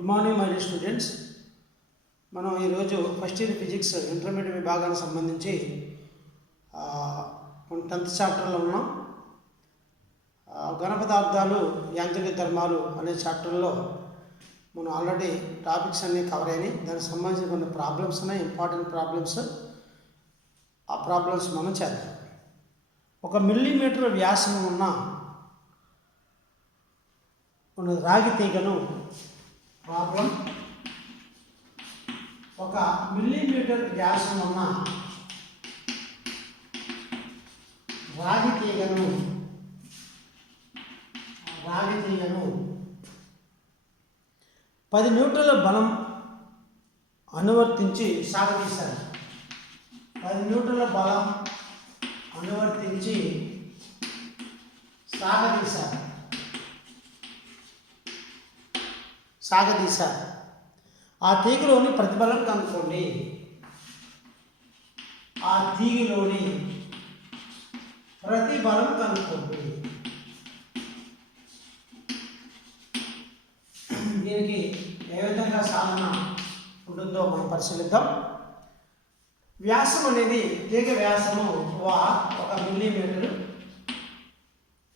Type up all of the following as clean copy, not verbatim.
Good morning my dear students. మనం ఈరోజు first year physics intermediate విభాగానికి సంబంధించి 10th చాప్టర్లో ఉన్నాం. ఘన పదార్థాలు యాంత్రిక ధర్మాలు అనే చాప్టర్లో మనం ఆల్రెడీ టాపిక్స్ అన్నీ కవర్ అయినాయి. దానికి సంబంధించిన కొన్ని ప్రాబ్లమ్స్ ఉన్నాయి, ఇంపార్టెంట్ ప్రాబ్లమ్స్. ఆ ప్రాబ్లమ్స్ మనం చేద్దాం. 1 మిల్లీమీటర్ వ్యాసం ఉన్న రాగి తీగను ప్రాబ్లం 1 మిల్లీమీటర్ వ్యాసం ఉన్న రాగి తీగను 10 న్యూటన్ల బలం అనువర్తించి సాగదీశారు. 10 న్యూటన్ల బలం అనువర్తించి సాగదీశారు. ఆ తీగలోని ప్రతిబలం కనుక్కోండి. ఆ తీగలోని ప్రతిబలం కనుక్కోండి. దీనికి ఏ విధంగా సాధన ఉంటుందో మనం పరిశీలిద్దాం. వ్యాసం అనేది తీగ వ్యాసము 1 మిల్లీమీటర్,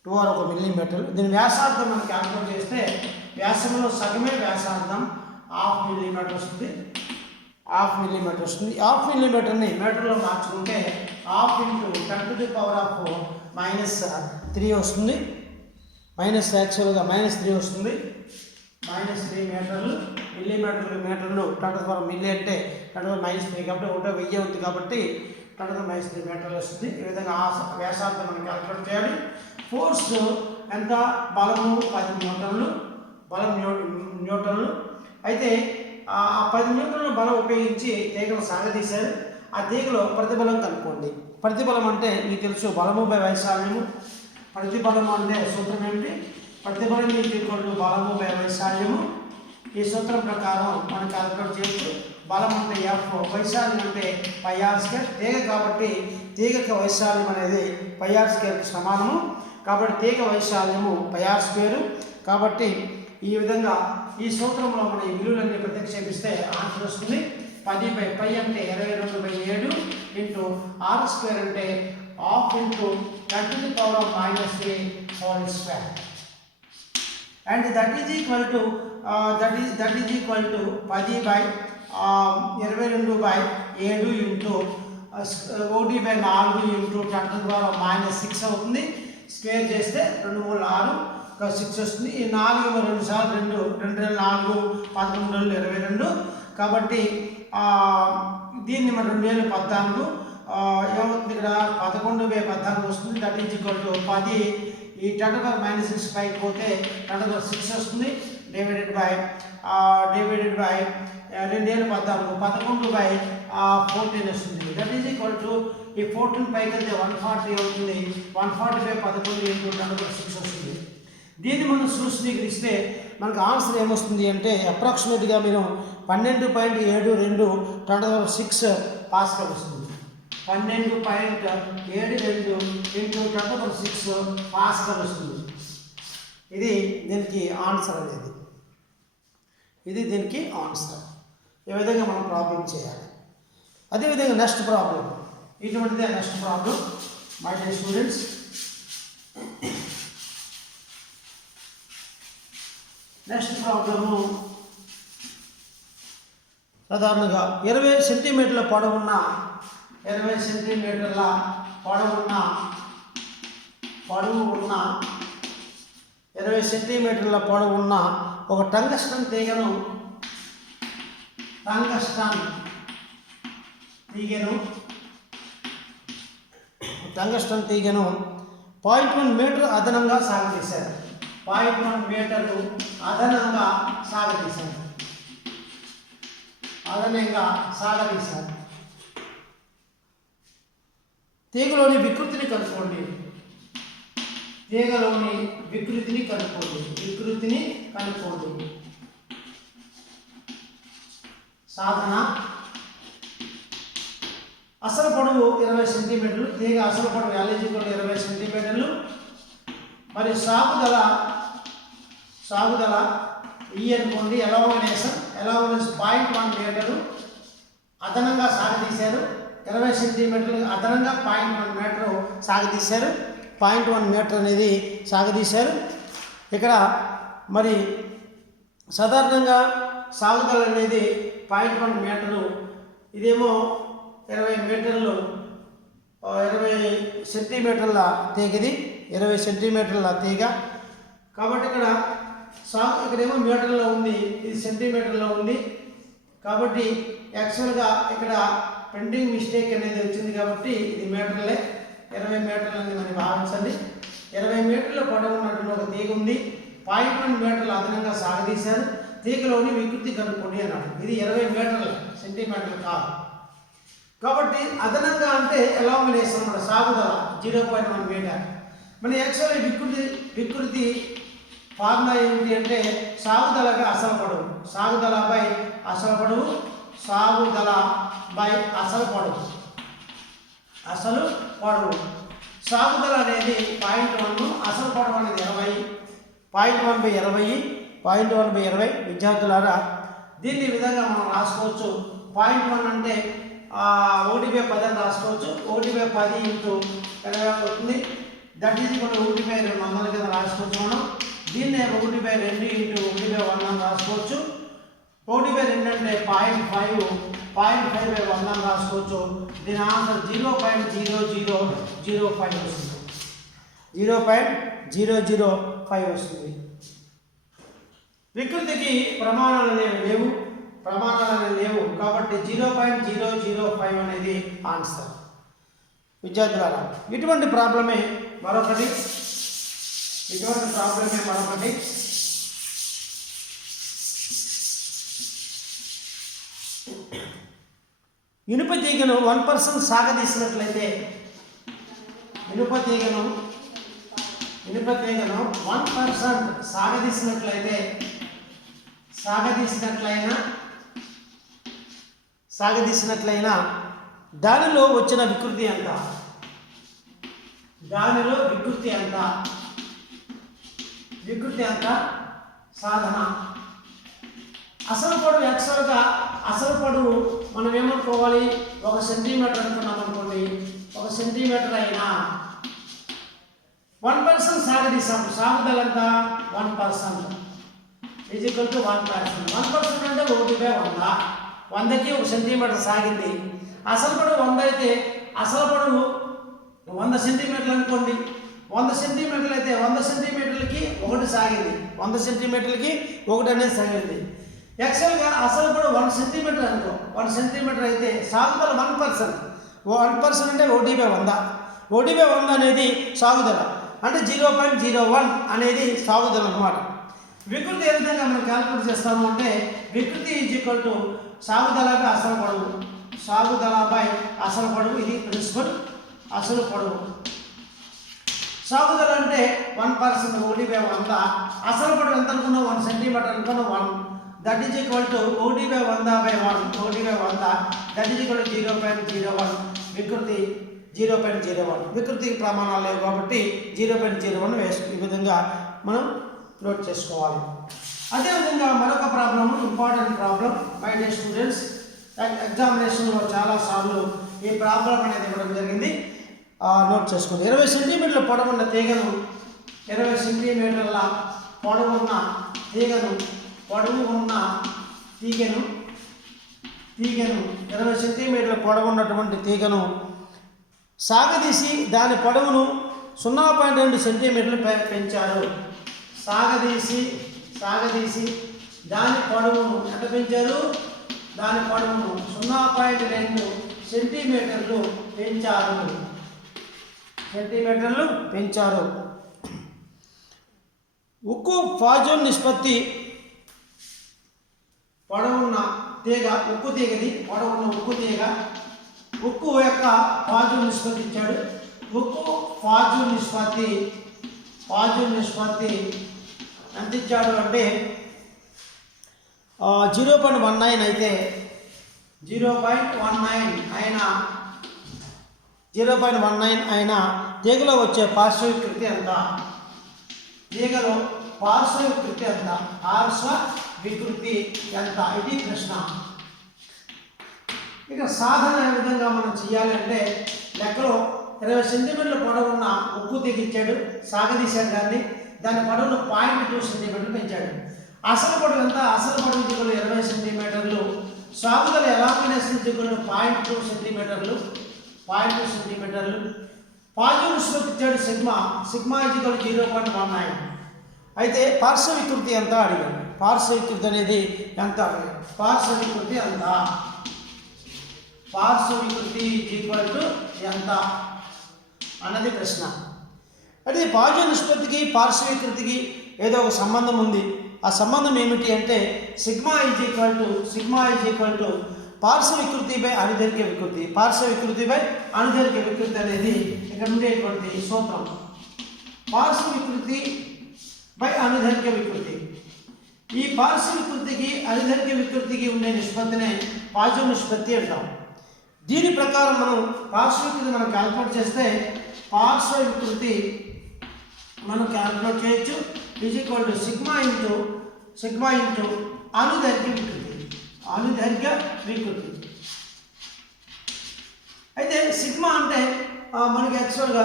1 మిల్లీమీటర్. దీని వ్యాసార్థం మనం క్యాల్కులేట్ చేస్తే వ్యాసంలో సగమే వ్యాసార్థం 1/2 మిల్లీమీటర్ వస్తుంది. 1/2 మిల్లీమీటర్ వస్తుంది. 1/2 మిల్లీమీటర్ని మీటర్లో మార్చుకుంటే 1/2 × 10⁻³ వస్తుంది. యాక్చువల్గా -3 వస్తుంది. -3 మీటర్లు. మిల్లీమీటర్లు 10⁻³ మిల్లీ అంటే 10⁻³ కాబట్టి 1/1000 ఉంది కాబట్టి 10⁻³ మీటర్లు వస్తుంది. ఈ విధంగా ఆ వ్యాసార్థం మనం క్యాల్కులేట్ చేయాలి. ఫోర్స్ ఎంత? బలము 10 న్యూటన్లు. అయితే ఆ 10 న్యూటన్ల బలం ఉపయోగించి తీగను సాగదీశారు. ఆ తీగలో ప్రతిబలం కనుక్కోండి. ప్రతిబలం అంటే మీకు తెలుసు, బలము బై వైశాల్యము. ప్రతిబలం అంటే సూత్రం ఏమిటి? ప్రతిబలం బలము బై వైశాల్యము. ఈ సూత్రం ప్రకారం మనం క్యాల్కులేట్ చేయొచ్చు. బలం అంటే F, వైశాల్యం అంటే πr². తీగ కాబట్టి తీగక వైశాల్యం అనేది πr² సమానము. కాబట్టి తీగ వైశాల్యము πr². కాబట్టి ఈ విధంగా ఈ సూత్రంలో మన ఈ విలువలన్నీ ప్రతిక్షేపిస్తే ఆన్సర్ వస్తుంది. 10/π అంటే 22/7 × r² అంటే 1/2 × 10⁻³ and that is equal to 10/22/7 × 1/4 × 10⁻⁶ అవుతుంది. స్క్వేర్ చేస్తే 2 3 6 6 వస్తుంది. ఈ 4 2 సార్లు 2 2 4 11 22. కాబట్టి దీన్ని మన 2014 ఏమవుతుంది? ఇక్కడ 11/14 వస్తుంది. దట్ ఈజ్ ఈక్వల్ టు 10 ఈ 10⁻⁶ పైకి పోతే 10⁻6 వస్తుంది. డివైడెడ్ బై 2014 11/14 వస్తుంది. దట్ ఈజ్ ఈక్వల్ టు ఈ 14 పైకి వెళ్తే 140 అవుతుంది. 140/11 × 10⁻6 వస్తుంది. దీన్ని మనం సూక్ష్మీకరిస్తే మనకు ఆన్సర్ ఏమొస్తుంది అంటే అప్రాక్సిమేట్గా మీరు 12.72 10⁻6 పాస్కల్ వస్తుంది. 12.72 × 10⁻6 పాస్కల్ వస్తుంది. ఇది దీనికి ఆన్సర్ అనేది. దీనికి ఆన్సర్. ఈ విధంగా మనం ప్రాబ్లం చేయాలి. అదేవిధంగా నెక్స్ట్ ప్రాబ్లం, ఇటువంటిదే next problem my dear students. Next problem సాధారణంగా 20 సెంటీమీటర్ల పొడవున్న 20 సెంటీమీటర్ల పొడవు ఉన్న ఒక టంగస్టన్ తీగను 0.1 మీటర్ అదనంగా సాగదీశారు. 0.1 మీటర్లు అదనంగా సాగదీశారు. తీగలోని వికృతిని కనుక్కోండి. సాధన. అసలు పొడవు 20 సెంటీమీటర్లు. తీగ అసలు పొడవు L = 20 సెంటీమీటర్లు. మరి సాగుదల ఈ అనుకోండి. ఎలాంగేషన్ 0.1 మీటరు అదనంగా సాగదీశారు. 20 సెంటీమీటర్లు అదనంగా 0.1 మీటరు సాగదీశారు. 0.1 మీటర్ అనేది సాగదీశారు. ఇక్కడ మరి సాధారణంగా సాగుదల అనేది 0.1 మీటరు, ఇదేమో 20 మీటర్లు, 20 సెంటీమీటర్ల తీగది, 20 సెంటీమీటర్ల తీగ. కాబట్టి ఇక్కడేమో మీటర్లో ఉంది, ఇది సెంటీమీటర్లో ఉంది. కాబట్టి యాక్చువల్గా ఇక్కడ ప్రింటింగ్ మిస్టేక్ అనేది వచ్చింది కాబట్టి ఇది మీటర్లే, 20 మీటర్లని మనం భావించండి. 20 మీటర్ల పొడవు ఉన్నటువంటి ఒక తీగ ఉంది. 0.1 మీటర్లు అదనంగా సాగదీశారు. తీగలోని వికృతి కనుక్కోండి అన్నాడు. ఇది 20 మీటర్లు, సెంటీమీటర్లు కాదు. కాబట్టి అదనంగా అంటే ఎలాంగేషన్ అన్నమాట, సాగుదల 0.1 మీటర్. మన యాక్చువల్లీ వికృతి ఫార్ములా ఏంటి అంటే సాగుదలగా అసలు పొడవు, సాగుదల బై అసలు పొడవు, సాగుదల బై అసలు పొడవు, అసలు పొడవు. సాగుదల అనేది 0.1, అసలు పొడవు అనేది 20. 0.1/20, 0.1/20. విద్యార్థులారా దీన్ని ఈ విధంగా మనం రాసుకోవచ్చు. 0.1 అంటే 1/10 అని రాసుకోవచ్చు. 1/10 ఇంటూ 20 అవుతుంది. దట్ ఈజ్ కూడా 1/200 కింద రాసుకోవచ్చు. మనం దీన్నే 1/2 ఇంటూ 1/100 అని రాసుకోవచ్చు. 1/2 అంటే 0.5, 0.5/100 అని రాసుకోవచ్చు. దీని ఆన్సర్ 0.0005 వస్తుంది. 0.005 వస్తుంది. వికృతికి ప్రమాణాలు లేవు కాబట్టి 0.005 అనేది ఆన్సర్. విద్యార్థులారా ఇటువంటి ప్రాబ్లమే మరొకటి. ఇనుప తీగను 1% సాగదీసినట్లయితే, ఇనుప తీగను 1% సాగదీసినట్లయినా దానిలో వచ్చిన వికృతి ఎంత? వికృతి ఎంత? సాధన. అసలు పొడవు యాక్చువల్గా అసలు పొడవు మనం ఏమనుకోవాలి, 1 సెంటీమీటర్ అనుకున్నాం అనుకోండి. 1 సెంటీమీటర్ అయినా 1% సాగదీసాము. సాగుదల ఎంత? 1% ఈజ్ ఈక్వల్ టు 1%. 1% అంటే 1/100. 100కి 1 సెంటీమీటర్ సాగింది. అసలు పొడవు 100 అయితే అసలు పొడవు 100 సెంటీమీటర్లు అనుకోండి. 100 సెంటీమీటర్లు అయితే 100 సెంటీమీటర్లకి 1 సాగింది. 100 సెంటీమీటర్లకి 1 అనేది సాగింది. యాక్చువల్గా అసలు పొడవు 1 సెంటీమీటర్ అనుకో. 1 సెంటీమీటర్ అయితే సాగుదల 1%. 1% అంటే 1/100. 1/100 అనేది సాగుదల, అంటే 0.01 అనేది సాగుదల అన్నమాట. వికృతి ఏ విధంగా మనం క్యాల్కులేట్ చేస్తాము అంటే వికృతి ఈజ్ ఈక్వల్ టు సాగుదల బై అసలు పొడవు, ఇది ప్రిన్సిపల్. అసలు పొడవు సాగుదల అంటే 1%, 1/100. అసలు పొడవు ఎంత అనుకున్నాం? 1 సెంటీమీటర్ అనుకున్నాం. 1 that is equal to 1/100/1, 1/100 that is equal to 0.01. వికృతి 0.01. వికృతికి ప్రమాణాలు లేవు కాబట్టి 0.01 ఈ విధంగా మనం నోట్ చేసుకోవాలి. అదేవిధంగా మరొక problem, important problem my dear students. ఎగ్జామినేషన్లో చాలాసార్లు ఈ ప్రాబ్లం అనేది ఇవ్వడం జరిగింది. నోట్ చేసుకోండి. 20 సెంటీమీటర్ల పొడవున్న తీగను 20 సెంటీమీటర్ల పొడవున్న తీగను 20 సెంటీమీటర్ల పొడవున్నటువంటి తీగను సాగదీసి దాని పొడవును 0.2 సెంటీమీటర్లు పెంచారు. సాగదీసి దాని పొడవును ఎంత పెంచారు? దాని పొడవును 0.2 సెంటీమీటర్లు పెంచారు. ఉక్కు ఫాజోన్ నిష్పత్తి పొడవున్న తీగ, ఉక్కు తీగది పొడవున్న ఉక్కు తీగ, ఉక్కు యొక్క ఫాజోన్ నిష్పత్తి ఇచ్చాడు. ఉక్కు ఫాజోన్ నిష్పత్తి ఎంత ఇచ్చాడు అంటే 0.19 అయితే 0.19 అయినా తీగలో వచ్చే పార్శ్వ వికృతి ఎంత? తీగలో పార్శ్వ వికృతి ఎంత? పార్శ్వ వికృతి ఎంత? ఇది ప్రశ్న. ఇక సాధన ఏ విధంగా మనం చేయాలి అంటే, లెక్కలో 20 సెంటీమీటర్ల పొడవున్న ఉక్కు తెగిచ్చాడు, సాగదీశాడు దాని పొడవును 0.2 సెంటీమీటర్లు పెంచాడు. అసలు పొడవు ఎంత? అసలు పొడవు దిగులు 20 సెంటీమీటర్లు, సాగుదల ఎలామినేషన్ దిగులు 0.2 సెంటీమీటర్లు. పాజిటివ్ నిష్పత్తి ఇచ్చాడు సిగ్మా 0.19. అయితే పార్శ్వ వికృతి ఎంత అడిగాడు. పార్శ్వ వికృతి అనేది ఎంత? పార్శ్వ వికృతి ఎంత? పార్శ్వ వికృతి ఎంత అన్నది ప్రశ్న. అయితే పాజిటివ్ నిష్పత్తికి పార్శ్వ వికృతికి ఏదో ఒక సంబంధం ఉంది. ఆ సంబంధం ఏమిటి అంటే సిగ్మా ఈజ్ ఈక్వల్ టు పార్శ్వ వికృతి బై అనుదైర్ఘ్య వికృతి. పార్శ్వ వికృతి బై అనుదైర్ఘ్య వికృతి అనేది ఇక్కడ ఉండేటువంటి సూత్రం. పార్శ్వ వికృతి బై అనుదైర్ఘ్య వికృతి. ఈ పార్శ్వ వికృతికి అనుదైర్ఘ్య వికృతికి ఉండే నిష్పత్తినే పాజిటివ్ నిష్పత్తి అంటాం. దీని ప్రకారం మనం పార్శ్వ వికృతి మనం క్యాల్కులేట్ చేస్తే పార్శ్వ వికృతి మనం క్యాల్కులేట్ చేయొచ్చు is equal to sigma into అనుదైర్ఘ్య వికృతి. అయితే సిగ్మా అంటే మనకి యాక్చువల్గా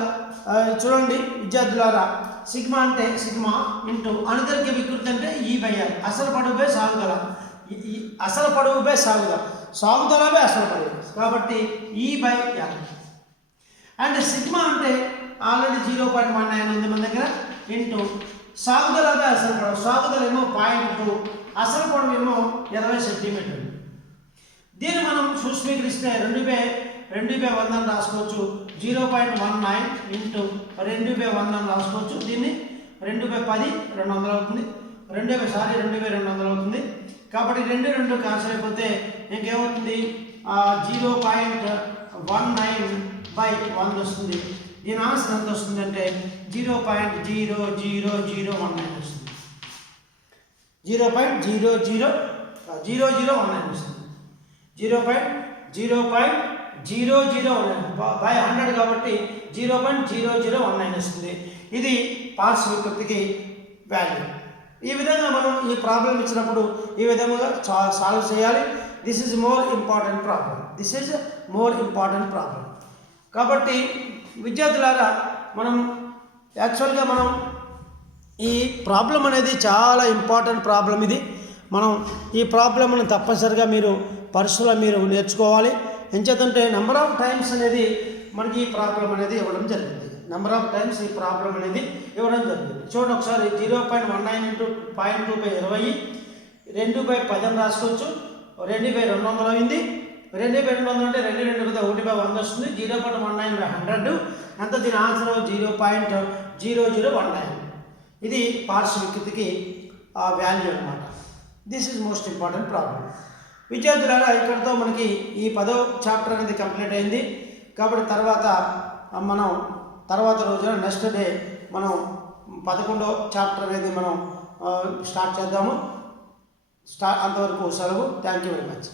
చూడండి విద్యార్థులారా, సిగ్మా అంటే సిగ్మా ఇంటూ అనుదైర్ఘ్య వికృతి అంటే E/R. అసలు పొడవుపై సాగుదల, అసలు పొడవుపై సాగుదలపై అసలు పొడవు కాబట్టి E/R. అండ్ సిగ్మా అంటే ఆల్రెడీ 0.19 ఉంది మన దగ్గర ఇంటూ సాగుదలపై అసలు పొడవు. సాగుదల ఏమో 0.2, అసలు పొడవు ఏమో 20 సెంటీమీటర్లు. దీన్ని మనం సూక్ష్మీకరిస్తే 2/100 అని రాసుకోవచ్చు. 0.19 ఇంటూ 2/100 అని రాసుకోవచ్చు. దీన్ని 2/10 200 అవుతుంది. 2/200 అవుతుంది. కాబట్టి 2 క్యాన్సిల్ అయిపోతే ఇంకేమవుతుంది? 0.19/100 వస్తుంది. దీని ఆన్సర్ ఎంత వస్తుంది అంటే 0.00019 వస్తుంది. 0.00019 వస్తుంది. 0.00019 బై 100 కాబట్టి 0.0019 వస్తుంది. ఇది పార్శ్వ వికృతికి వాల్యూ. ఈ విధంగా మనం ఈ ప్రాబ్లం ఇచ్చినప్పుడు ఈ విధంగా సాల్వ్ చేయాలి. This is more important problem. కాబట్టి విద్యార్థులారా, మనం యాక్చువల్గా ఈ ప్రాబ్లం అనేది చాలా ఇంపార్టెంట్ ప్రాబ్లం. ఇది మనం ఈ ప్రాబ్లంను తప్పనిసరిగా మీరు పరీక్షలో మీరు నేర్చుకోవాలి. ఎంచేతంటే నెంబర్ ఆఫ్ టైమ్స్ అనేది మనకి ఈ ప్రాబ్లం అనేది ఇవ్వడం జరిగింది. నెంబర్ ఆఫ్ టైమ్స్ ఈ ప్రాబ్లం అనేది ఇవ్వడం జరిగింది. చూడండి ఒకసారి 0.19 ఇంటూ 0.2/20 2/10 అని రాసుకోవచ్చు. 2/200 అయింది. 2/200 అంటే 1/100 వస్తుంది. 0.19/100 అంత దీని ఆన్సర్ 0.0019. ఇది పార్శ్వ వికృతికి వాల్యూ అన్నమాట. This is most important problem. విద్యార్థులారా, ఇక్కడితో మనకి ఈ 10వ చాప్టర్ అనేది కంప్లీట్ అయింది. కాబట్టి తర్వాత రోజున నెక్స్ట్ డే మనం 11వ చాప్టర్ అనేది మనం స్టార్ట్ చేద్దాము. అంతవరకు సెలవు. Thank you very much.